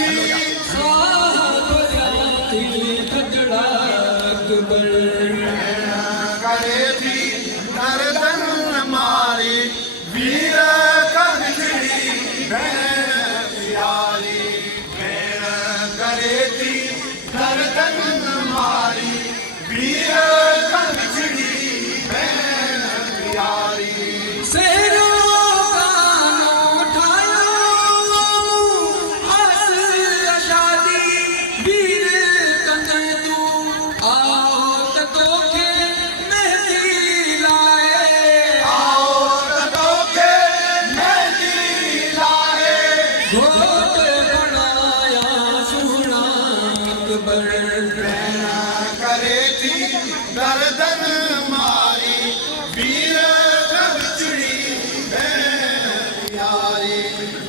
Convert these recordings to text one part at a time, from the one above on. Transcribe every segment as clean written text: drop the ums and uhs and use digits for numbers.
थी करे थी गर्दन मारी वीर कविछड़ी भेण प्यारी भेण करे थी गर्दन मारी वीर कविछड़ी भेण प्यारी करे थी गर्दन मारी वीर कविछड़ी भेण प्यारी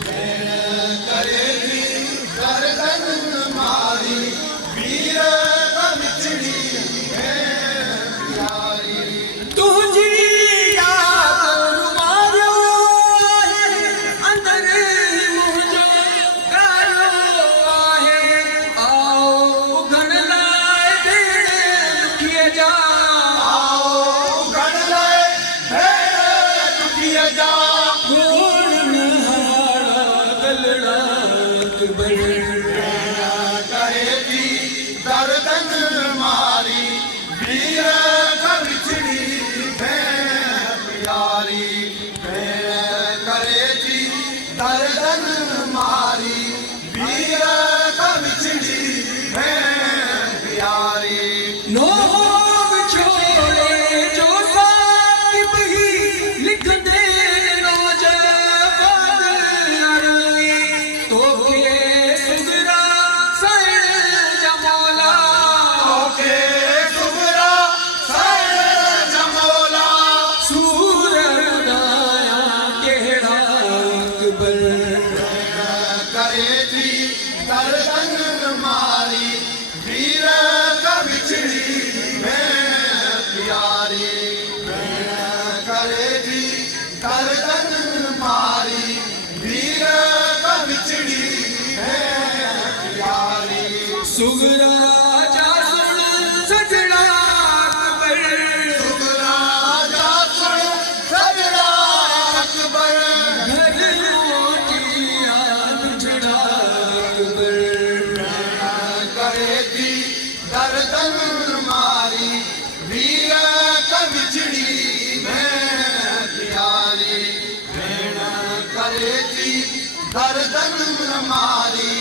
भेण करे थी गर्दन मारी वीर कविछड़ी भेण प्यारी तुझी याद मारो अंदर मुझो करो आहे आओ घण लाए भेण दुखिए जा घण लाए भेण दुखिए जा गोड़ नहाड़ा गलड़ा अकबर करे थी गर्दन मारी वीर कविछड़ी भेण प्यारी भेण करे थी गर्दन मारी वीर कविछड़ी भेण प्यारी नोब छोड़े जो साकिब ही लिख दे नौजवान अरवी तोखे सुगरा सैण जमोला ओके सुगरा सैण जमोला सूर उड़ाया केड़ा अकबर करे थी गर्दन मारी वीर कविछड़ी भेण प्यारी भेण करे थी गर्दन मारी वीर कविछड़ी भेण प्यारी सुगरा जा सुन सजड़ा अकबर सुगरा जा सुन सजड़ा अकबर घर मोटिया बिछड़ा अकबर करे थी गर्दन मारी वीर कविछड़ी भेण प्यारी भेण करे थी गर्दन मारी